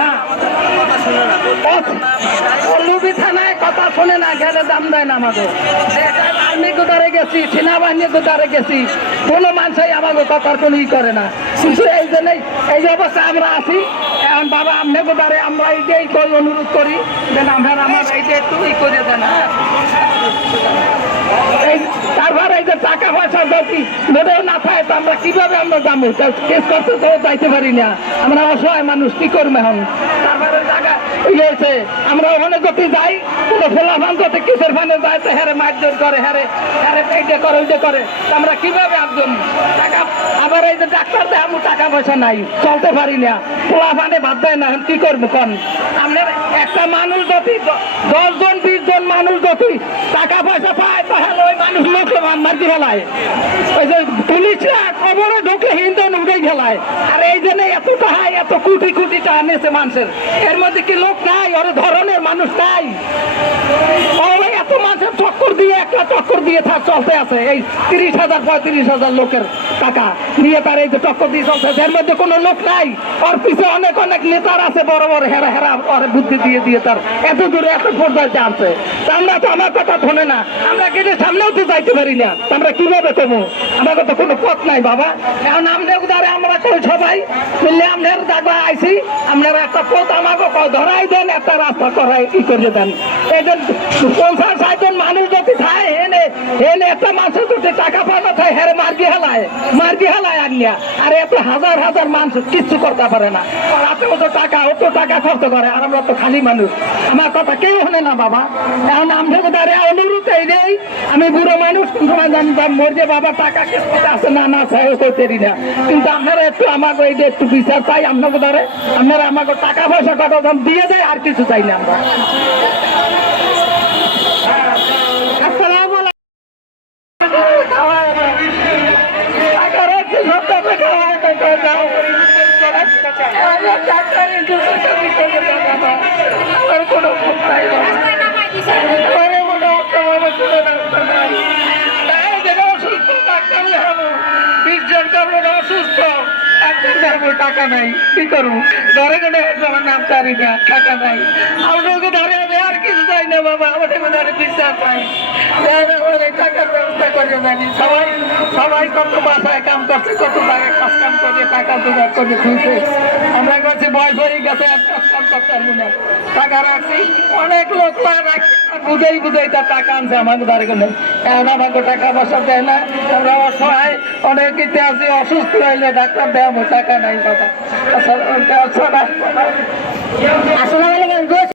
না। লুবি থানায় কথা শোনে না গেলে দাম দেয় না আমাকে আর্মি গোদারে গেছি? সেনাবাহিনী গোদারে গেছি? কোনো মানুষই আমাকে কথার কোনো ই করে না। কিন্তু এই জন্যই এই অবস্থা আমরা আছি। এখন বাবা আমনে গোদারে আমরা এই যে অনুরোধ করি। যে আমরা আমার এই যে একটু ই করে দেন হ্যাঁ। যে টাকা পয়সা যদি মোটেও না থাকে তো আমরা কীভাবে আমরা যাব? কেস করতে তো যাইতে পারি না। আমরা অসহায় মানুষ, কি করব এখন? আমরা ওখানে যদি যাই, কোনো ফোলাফান যদি কিসের ফানে যায়, তো হ্যারে মারধর করে, হ্যারে হ্যারে এইটা করে ওইটা করে। আমরা কীভাবে একজন টাকা, আবার এই যে ডাক্তার দেয় আমি টাকা পয়সা নাই, চলতে পারি না। ফোলাফানে বাদ দেয় না কি করব কোন? আপনার একটা মানুষ যদি দশ জন বিশ জন মানুষ যদি টাকা পয়সা মানুষ লোককে মারতে ফেলায়। ওই যে পুলিশরা খবরে ঢুকে হিন্দু উঠে ফেলায় আর এই জন্য এত টাকা এত কোটি কোটি টাকা নিয়েছে মানুষের। এর মধ্যে কি লোক নাই? ওর ধরনের মানুষ নাই। চক্কর দিয়ে, একটা চক্কর দিয়ে থাক চলতে আছে। এই তিরিশ হাজার, পঁয়ত্রিশ হাজার লোকের টাকা নিয়ে তার এই যে চক্কর দিয়ে চলছে এর মধ্যে কোনো লোক নাই। ওর পিছনে অনেক অনেক নেতার আছে, বড় বড় হেরা হেরা ওর বুদ্ধি দিয়ে দিয়ে তার এত দূরে এত পর্যায়ে আনছে আমরা তো আমার কথা শোনে না। আমরা গেলে সামনেও তো যাইতে পারি না? আমরা কীভাবে কমু? আমাকে তো কোনো পথ নাই বাবা। এখন আমাদের উদারে আমরা কই সবাই মিললে আমাদের জায়গা আইছি। আপনারা একটা পথ আমাকে ধরাই দেন, একটা রাস্তা করাই ই করে দেন। এই যে পঞ্চাশ মানুষ যদি থাকে হেনে হেনে একটা মানুষের যদি টাকা পাওয়া থাকে হেরে মার্গি হেলায় মার্গি হেলায় আনিয়া। আর, এত হাজার হাজার মানুষ কিচ্ছু করতে পারে না। আর এত মতো টাকা, অত টাকা খরচ করে, আর আমরা তো খালি মানুষ। আমার কথা কেউ হলে না, বাবা। এখন আমাদের দ্বারা অনুরোধ এই নেই। আমি বুড়ো মানুষ, কোন সময় জানতাম মোর যে বাবা, টাকা কিস্তিতে আছে না না চাই করতেরি না। কিন্তু আপনারা একটু আমাকে এই যে একটু বিচার চাই আপনাকে দ্বারা আপনারা আমাকে টাকা পয়সা কত দিয়ে দেয়, আর কিছু চাই না আমরা আসসালামু আলাইকুম টাকা রাখছি সব টাকা খাওয়ায় টাকা দাও আমার ডাক্তারের জন্য আমি করে দেবো না। আমার কোনো বাবা। ঘরে মনে হচ্ছে বাবা কোনো ডাক্তার নাই। তাই যেটা অসুস্থ ডাক্তার দেখাবো। বিশ জন কারণ অসুস্থ ডাক্তার দেখাবো, টাকা নাই কি করব ধরে গেলে আমার নাম জানি না টাকা নাই আমাদেরকে ধরে আর কিছু চাই না বাবা আমাদেরকে ধরে অনেক টাকার ব্যবস্থা করে জানি সবাই সবাই কত বাসায় কাম করছে কত জায়গায় কাজ কাম করে টাকা জোগাড় করে খুঁজছে আমরা কাছে বয়স হয়ে গেছে টাকা রাখছি অনেক লোক বুঝেই বুঝেই তার টাকা আনছে আমাকে এখন আমাকে টাকা পয়সা দেয় না আমরা অসহায় অনেক অসুস্থ হইলে ডাক্তার দেয় টাকা নাই বাবা